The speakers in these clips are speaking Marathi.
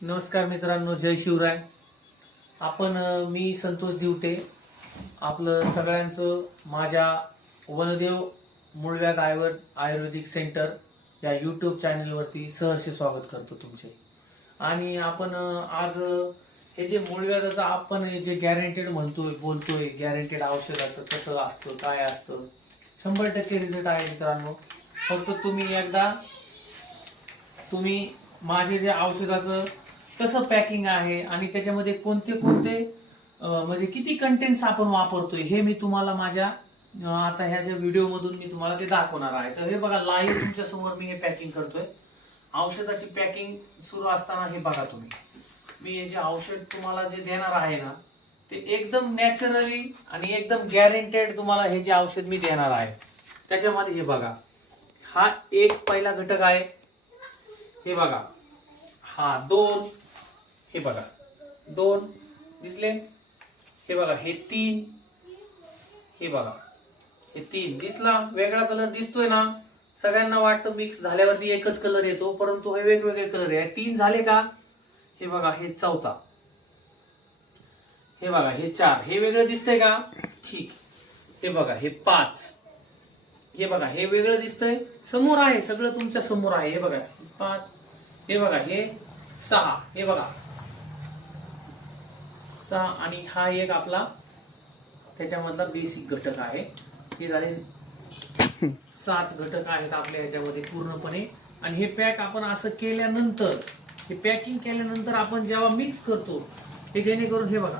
नमस्कार मित्रांनो, जय शिवराय. मी संतोष दिवटे. आपलं सगळ्यांचं माझ्या वनदेव मूळव्याध आयुर्वेदिक सेंटर या यूट्यूब चॅनलवरती सहर्ष स्वागत करतो तुमचे. आणि आज हे जे मूळव्याधाचं आपण हे जे गॅरंटेड बोलतोय गॅरंटेड औषधाचं कसं असतं, काय असतं, 100% रिझल्ट आहे मित्रांनो. फक्त तुम्ही माझे जे औषधाचं कसं पॅकिंग आहे आणि त्याच्यामध्ये कोणते कोणते म्हणजे किती कंटेंट्स आपण वापरतोय हे मी तुम्हाला माझ्या आता ह्या ज्या व्हिडिओ मधून मी तुम्हाला ते दाखवणार आहे. तर हे बघा, लाईव्ह तुमच्या समोर मी हे पॅकिंग करतोय. औषधाची पॅकिंग सुरू असताना हे बघा तुम्ही, मी हे जे औषध तुम्हाला जे देणार आहे ना, ते एकदम नॅचरली आणि एकदम गॅरंटेड तुम्हाला हे जे औषध मी देणार आहे. त्याच्यामध्ये हे बघा, हा एक पहिला घटक आहे. हे बघा, हा दोन, हे बघा दोन दिसले. हे बघा, हे तीन, हे बघा हे तीन दिसला. वेगळा कलर दिसतोय ना, सगळ्यांना वाटतं मिक्स झाल्यावरती एकच कलर येतो, परंतु हे वेगवेगळे कलर आहे. तीन झाले का? हे बघा, हे चौथा. हे बघा, हे चार. हे वेगळं दिसतंय का? ठीक. हे बघा, हे पाच. हे बघा, हे वेगळं दिसतंय, समोर आहे, सगळं तुमच्या समोर आहे. हे बघा, पाच. हे बघा, हे सहा. हे बघा, सहा. आणि हा एक आपला त्याच्यामधला बेसिक घटक आहे. हे झाले 7 घटक आहेत आपल्या ह्याच्यामध्ये पूर्णपणे. आणि हे पॅक आपण असं केल्यानंतर, हे पॅकिंग केल्यानंतर आपण जेव्हा मिक्स करतो, हे जेणेकरून हे बघा,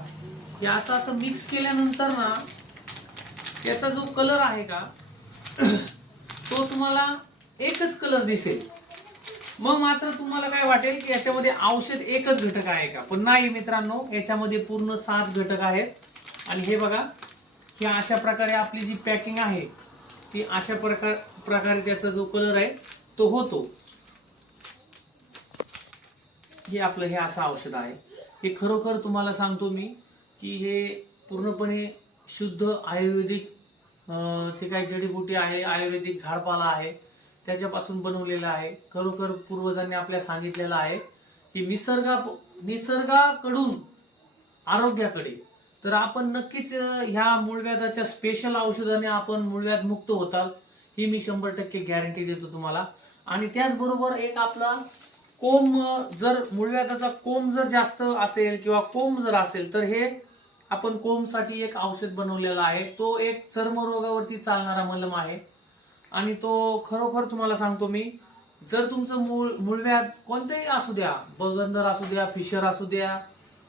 हे असं असं मिक्स केल्यानंतर ना, त्याचा जो कलर आहे का, तो तुम्हाला एकच कलर दिसेल. मग मात्र तुम्हाला काय वाटेल की याच्यामध्ये औषध एकच घटक आहे का, पण नाही मित्रांनो, याच्यामध्ये पूर्ण 7 घटक आहेत. आणि हे बघा, ही अशा प्रकारे आपली जी पॅकिंग आहे ती अशा प्रकारे त्याचा जो कलर आहे तो होतो. हे आपलं हे असं औषध आहे. हे खरोखर तुम्हाला सांगतो मी की हे पूर्णपणे शुद्ध आयुर्वेदिक जे काही जडीबुटी आहे, आयुर्वेदिक झाडपाला आहे, त्याच्यापासून बनवलेलं आहे. खरोखर पूर्वजांनी आपल्या सांगितलेलं आहे की निसर्गाकडून आरोग्याकडे. तर आपण नक्कीच ह्या मूळव्याधाच्या स्पेशल औषधाने आपण मूळव्याध मुक्त होताल, ही मी 100% गॅरंटी देतो तुम्हाला. आणि त्याचबरोबर एक आपला कोंब, जर मूळव्याधाचा कोंब जर जास्त असेल किंवा कोंब जर असेल, तर हे आपण कोंबसाठी एक औषध बनवलेला आहे. तो एक चर्मरोगावरती चालणारा मलम आहे. आणि तो खरोखर तुम्हाला सांगतो मी, जर तुमचं मूळव्याध कोणतेही असू द्या, बगंदर असू द्या, फिशर असू द्या,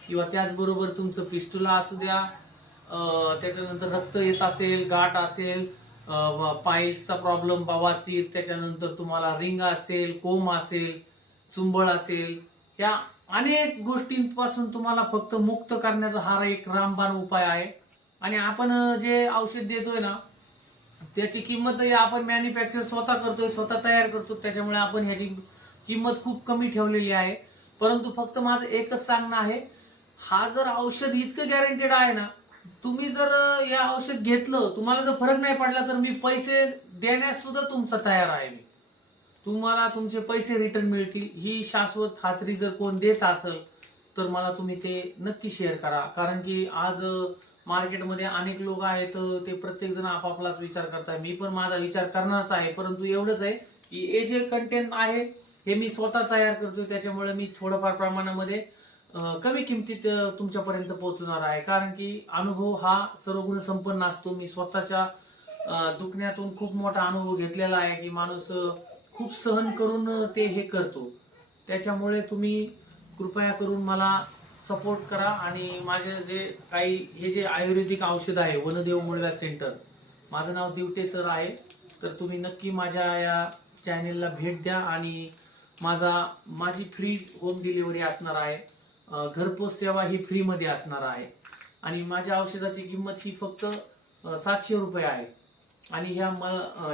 किंवा त्याचबरोबर तुमचं पिस्टुला असू द्या, त्याच्यानंतर रक्त येत असेल, गाठ असेल, पाईल्सचा प्रॉब्लेम, बवासीर, त्याच्यानंतर तुम्हाला रिंग असेल, कोंब असेल, चुंबळ असेल, या अनेक गोष्टींपासून तुम्हाला फक्त मुक्त करण्याचा हा एक रामबाण उपाय आहे. आणि आपण जे औषध देतोय ना, त्याची किंमत आपण मॅन्युफॅक्चर स्वतः करतोय, स्वतः तयार करतो, त्याच्यामुळे आपण ह्याची किंमत खूप कमी ठेवलेली आहे. परंतु फक्त माझं एकच सांगणं आहे, हा जर औषध इतकं गॅरंटेड आहे ना, तुम्ही जर या औषध घेतलं, तुम्हाला जर फरक नाही पडला, तर मी पैसे देण्यास सुद्धा तुमचा तयार आहे. मी तुम्हाला तुमचे पैसे रिटर्न मिळतील, ही शाश्वत खात्री जर कोण देत असेल तर मला तुम्ही ते नक्की शेअर करा. कारण की आज मार्केटमध्ये अनेक लोक आहेत, ते प्रत्येक जण आपापलाच विचार करताय. मी पण माझा विचार करणारच आहे, परंतु एवढंच आहे की हे जे कंटेंट आहे हे मी स्वतः तयार करतोय, त्याच्यामुळे मी थोडंफार प्रमाणामध्ये कमी किमतीत तुमच्यापर्यंत पोहोचणार आहे. कारण की अनुभव हा सर्वगुण संपन्न असतो. मी स्वतःच्या दुखण्यातून खूप मोठा अनुभव घेतलेला आहे की माणूस खूप सहन करून ते हे करतो. त्याच्यामुळे तुम्ही कृपया करून मला सपोर्ट करा. आणि माझे जे काही हे जे आयुर्वेदिक औषध आहे, वनदेव मूळव्याध सेंटर, माझं नाव दिवटे सर आहे. तर तुम्ही नक्की माझ्या या चॅनेलला भेट द्या. आणि माझी फ्री होम डिलिव्हरी असणार आहे. घरपोच सेवा ही फ्रीमध्ये असणार आहे. आणि माझ्या औषधाची किंमत ही फक्त 700 रुपये आहे. आणि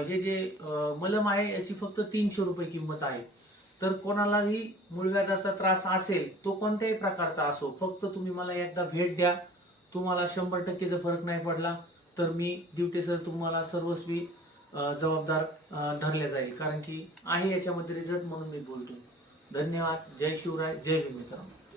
हे जे मलम आहे याची फक्त 300 रुपये किंमत आहे. तर कोणालाही मूळव्याधाचा त्रास असेल, तो कोणत्याही प्रकारचा असो, फक्त तुम्ही मला एकदा भेट द्या. तुम्हाला 100% जर फरक नाही पडला तर मी दिवटे सर तुम्हाला सर्वस्वी जबाबदार धरले जाईल. कारण की आहे याच्यामध्ये रिझल्ट, म्हणून मी बोलतो. धन्यवाद. जय शिवराय, जय भीम मित्रांनो.